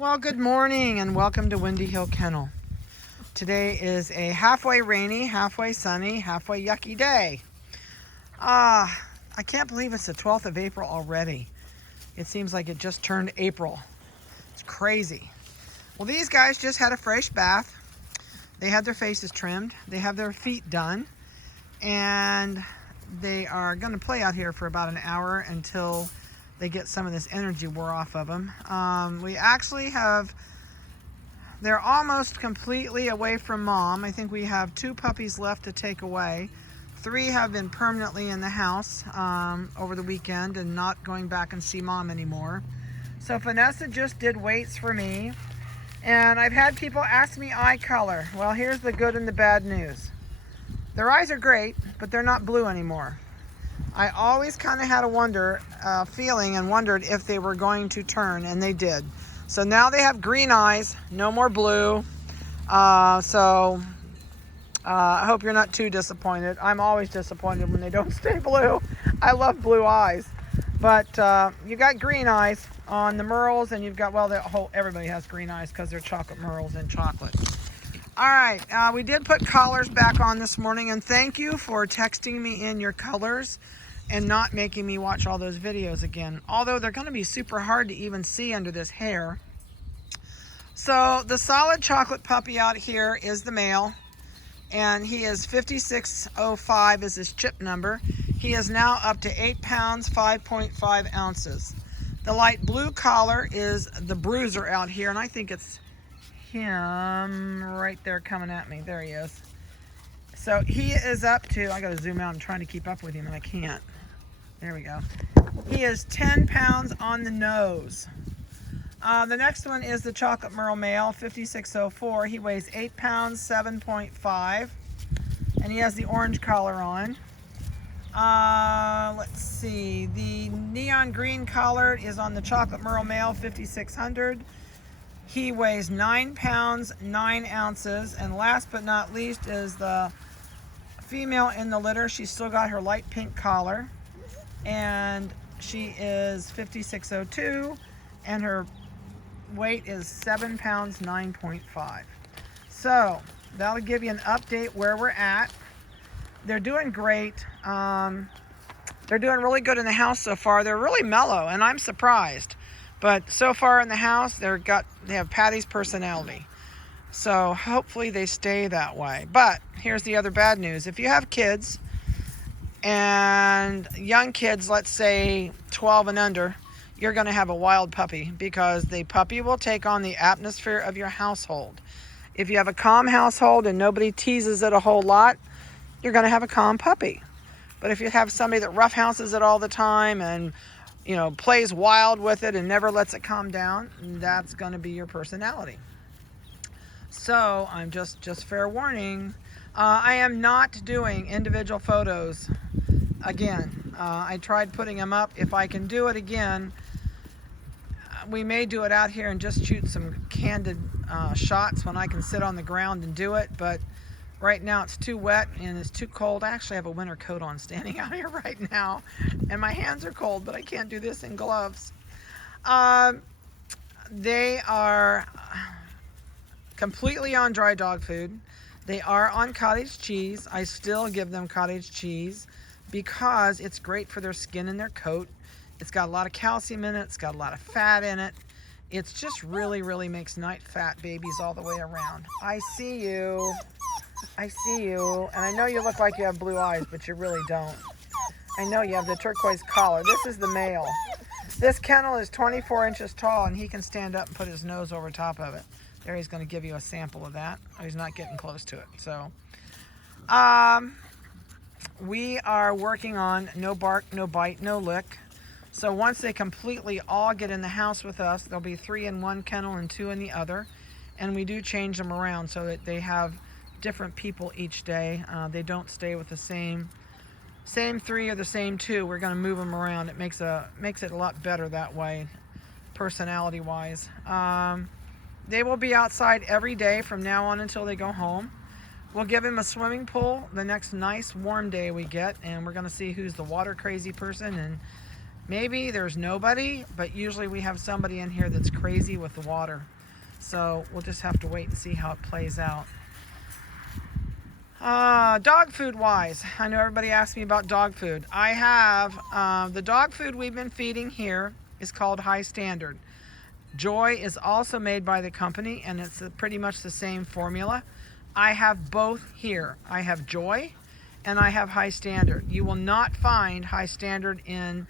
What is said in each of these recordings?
Well, good morning and welcome to Windy Hill Kennel. Today is a halfway rainy, halfway sunny, halfway yucky day. I can't believe it's the 12th of April already. It seems like it just turned April. It's crazy. Well, these guys just had a fresh bath. They had their faces trimmed. They have their feet done. And they are going to play out here for about an hour until they get some of this energy wore off of them. We actually have, they're almost completely away from mom. I think we have 2 puppies left to take away. 3 have been permanently in the house over the weekend and not going back and see mom anymore. So Vanessa just did weights for me. And I've had people ask me eye color. Well, here's the good and the bad news. Their eyes are great, but they're not blue anymore. I always kind of had a feeling and wondered if they were going to turn, and they did. So now they have green eyes, no more blue. I hope you're not too disappointed. I'm always disappointed when they don't stay blue. I love blue eyes. But you got green eyes on the Merles, and you've got, well, everybody has green eyes because they're chocolate Merles and chocolate. All right, we did put collars back on this morning, and thank you for texting me in your colors and not making me watch all those videos again. Although they're going to be super hard to even see under this hair. So the solid chocolate puppy out here is the male, and he is 5605 is his chip number. He is now up to 8 pounds, 5.5 ounces. The light blue collar is the bruiser out here, and I think it's him right there coming at me. There he is. So he is up to, I gotta zoom out, I'm trying to keep up with him and I can't. There we go. He is 10 pounds on the nose. The next one is the chocolate Merle male, 5604. He weighs 8 pounds, 7.5, and he has the orange collar on. Let's see, the neon green collar is on the chocolate Merle male, 5600. He weighs 9 pounds, 9 ounces. And last but not least is the female in the litter. She's still got her light pink collar. And she is 5602. And her weight is 7 pounds, 9.5. So that'll give you an update where we're at. They're doing great. They're doing really good in the house so far. They're really mellow, and I'm surprised. But so far in the house, they have Patty's personality. So hopefully they stay that way. But here's the other bad news. If you have kids, and young kids, let's say 12 and under, you're going to have a wild puppy, because the puppy will take on the atmosphere of your household. If you have a calm household and nobody teases it a whole lot, you're going to have a calm puppy. But if you have somebody that roughhouses it all the time and plays wild with it and never lets it calm down, that's going to be your personality. So I'm just fair warning. I am not doing individual photos again. I tried putting them up. If I can do it again, we may do it out here and just shoot some candid shots when I can sit on the ground and do it. But right now it's too wet and it's too cold. I actually have a winter coat on standing out here right now, and my hands are cold, but I can't do this in gloves. They are completely on dry dog food. They are on cottage cheese. I still give them cottage cheese because it's great for their skin and their coat. It's got a lot of calcium in it. It's got a lot of fat in it. It's just really, really makes night fat babies all the way around. I see you. I see you, and I know you look like you have blue eyes, but you really don't. I know you have the turquoise collar. This is the male. This kennel is 24 inches tall, and he can stand up and put his nose over top of it. There, he's going to give you a sample of that. Oh, he's not getting close to it. So, we are working on no bark, no bite, no lick. So once they completely all get in the house with us, there'll be 3 in one kennel and 2 in the other. And we do change them around so that they have different people each day. They don't stay with the same 3 or the same 2. We're going to move them around. It makes it a lot better that way, personality wise. They will be outside every day from now on until they go home. We'll give him a swimming pool the next nice warm day we get, and we're going to see who's the water crazy person and Maybe there's nobody, but usually we have somebody in here that's crazy with the water. So we'll just have to wait and see how it plays out. Dog food wise, I know everybody asks me about dog food. I have the dog food we've been feeding here is called High Standard. Joy is also made by the company, and it's pretty much the same formula. I have both here. I have Joy and I have High Standard. You will not find High Standard in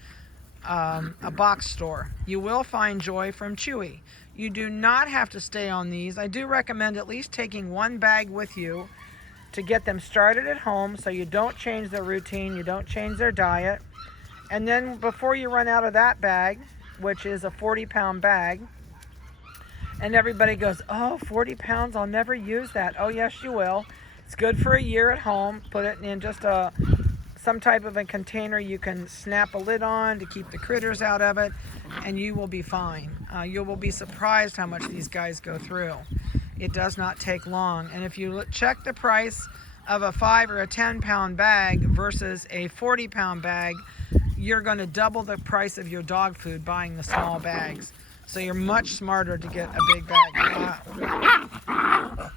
a box store. You will find Joy from Chewy. You do not have to stay on these. I do recommend at least taking one bag with you to get them started at home so you don't change their routine, you don't change their diet. And then before you run out of that bag, which is a 40-pound bag, and everybody goes, oh, 40 pounds, I'll never use that. Oh, yes, you will. It's good for a year at home. Put it in just some type of a container you can snap a lid on to keep the critters out of it, and you will be fine. You will be surprised how much these guys go through. It does not take long. And if you check the price of a 5 or a 10-pound bag versus a 40-pound bag, you're going to double the price of your dog food buying the small bags. So you're much smarter to get a big bag.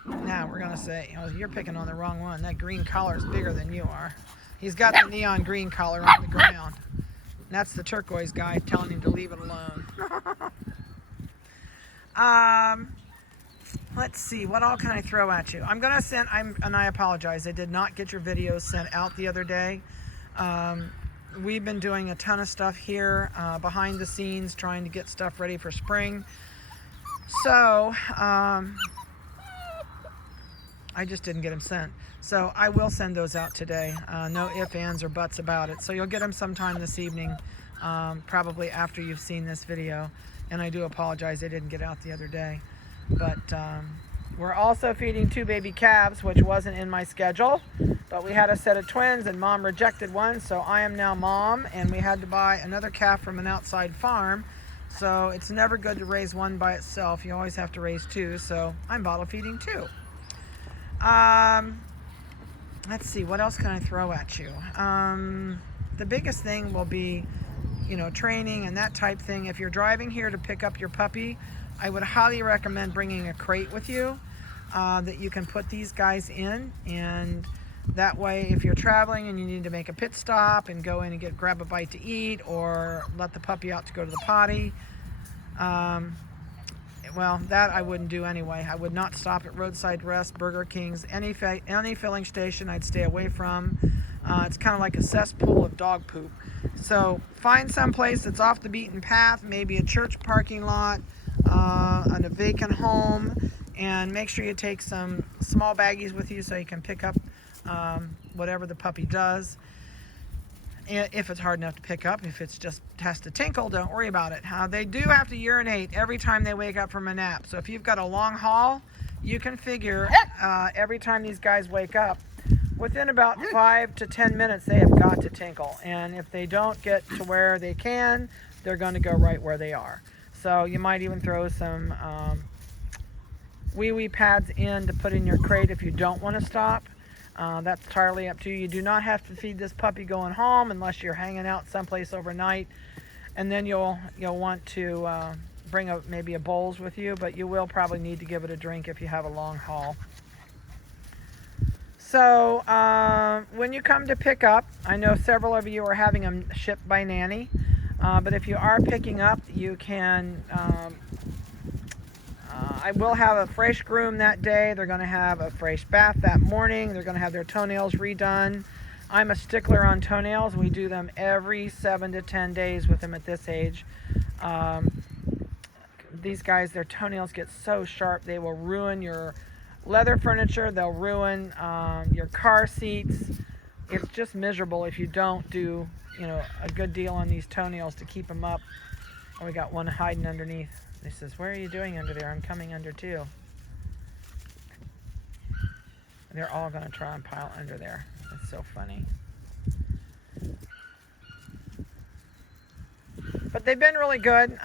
Now we're going to say, oh, you're picking on the wrong one. That green collar is bigger than you are. He's got the neon green collar on the ground. And that's the turquoise guy telling him to leave it alone. Let's see, what all can I throw at you? I'm going to send, and I apologize, I did not get your videos sent out the other day. We've been doing a ton of stuff here behind the scenes, trying to get stuff ready for spring. So, I just didn't get them sent. So I will send those out today. No ifs, ands, or buts about it. So you'll get them sometime this evening, probably after you've seen this video. And I do apologize I didn't get out the other day. But we're also feeding 2 baby calves, which wasn't in my schedule. But we had a set of twins and mom rejected one, so I am now mom, and we had to buy another calf from an outside farm. So it's never good to raise one by itself. You always have to raise 2, so I'm bottle feeding 2. Let's see, what else can I throw at you? The biggest thing will be, training and that type thing. If you're driving here to pick up your puppy, I would highly recommend bringing a crate with you that you can put these guys in, and that way if you're traveling and you need to make a pit stop and go in and grab a bite to eat or let the puppy out to go to the potty, well, that I wouldn't do anyway. I would not stop at roadside rest, Burger Kings, any filling station I'd stay away from. It's kind of like a cesspool of dog poop. So find some place that's off the beaten path, maybe a church parking lot, on a vacant home, and make sure you take some small baggies with you so you can pick up whatever the puppy does. If it's hard enough to pick up, if it's just has to tinkle, don't worry about it. They do have to urinate every time they wake up from a nap. So if you've got a long haul, you can figure every time these guys wake up, within about 5 to 10 minutes, they have got to tinkle. And if they don't get to where they can, they're going to go right where they are. So you might even throw some wee pads in to put in your crate if you don't want to stop. That's entirely up to you. You do not have to feed this puppy going home unless you're hanging out someplace overnight, and then you'll want to bring maybe a bowls with you, but you will probably need to give it a drink if you have a long haul. So when you come to pick up, I know several of you are having them shipped by Nanny, but if you are picking up, you can I will have a fresh groom that day. They're going to have a fresh bath that morning. They're going to have their toenails redone. I'm a stickler on toenails. We do them every 7 to 10 days with them at this age. These guys, their toenails get so sharp, they will ruin your leather furniture. They'll ruin your car seats. It's just miserable if you don't do, a good deal on these toenails to keep them up. Oh, we got one hiding underneath. He says, "What are you doing under there? I'm coming under too." They're all going to try and pile under there. That's so funny. But they've been really good.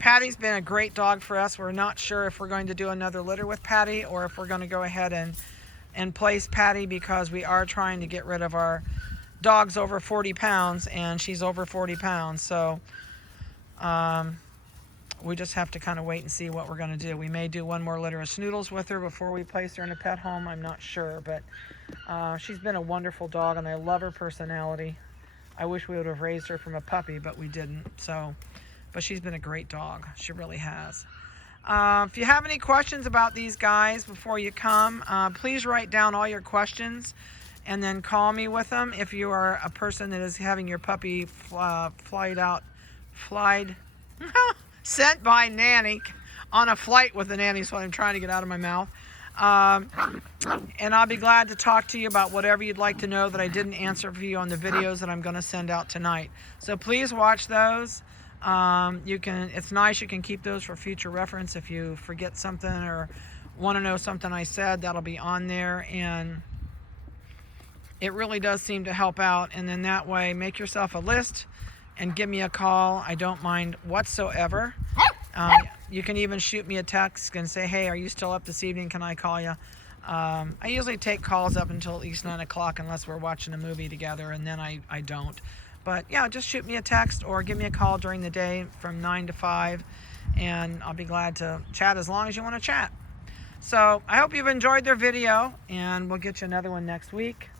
Patty's been a great dog for us. We're not sure if we're going to do another litter with Patty or if we're going to go ahead and place Patty, because we are trying to get rid of our dog's over 40 pounds, and she's over 40 pounds. So we just have to kind of wait and see what we're going to do. We may do one more litter of Snoodles with her before we place her in a pet home. I'm not sure, but she's been a wonderful dog, and I love her personality. I wish we would have raised her from a puppy, but we didn't. But she's been a great dog. She really has. If you have any questions about these guys before you come, please write down all your questions and then call me with them. If you are a person that is having your puppy sent by nanny, on a flight with the nanny, is what I'm trying to get out of my mouth. And I'll be glad to talk to you about whatever you'd like to know that I didn't answer for you on the videos that I'm going to send out tonight. So please watch those. It's nice, you can keep those for future reference. If you forget something or want to know something I said, that'll be on there, and it really does seem to help out. And then that way, make yourself a list and give me a call. I don't mind whatsoever. You can even shoot me a text and say, hey, are you still up this evening? Can I call you? I usually take calls up until at least 9 o'clock unless we're watching a movie together, and then I don't. But yeah, just shoot me a text or give me a call during the day from 9 to 5, and I'll be glad to chat as long as you want to chat. So I hope you've enjoyed their video, and we'll get you another one next week.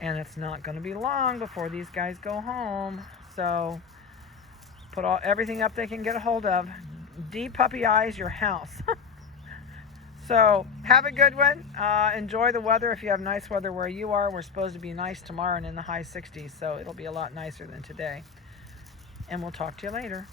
And it's not going to be long before these guys go home. So put everything up they can get a hold of. De-puppyize your house. So have a good one. Enjoy the weather if you have nice weather where you are. We're supposed to be nice tomorrow and in the high 60s, so it'll be a lot nicer than today. And we'll talk to you later.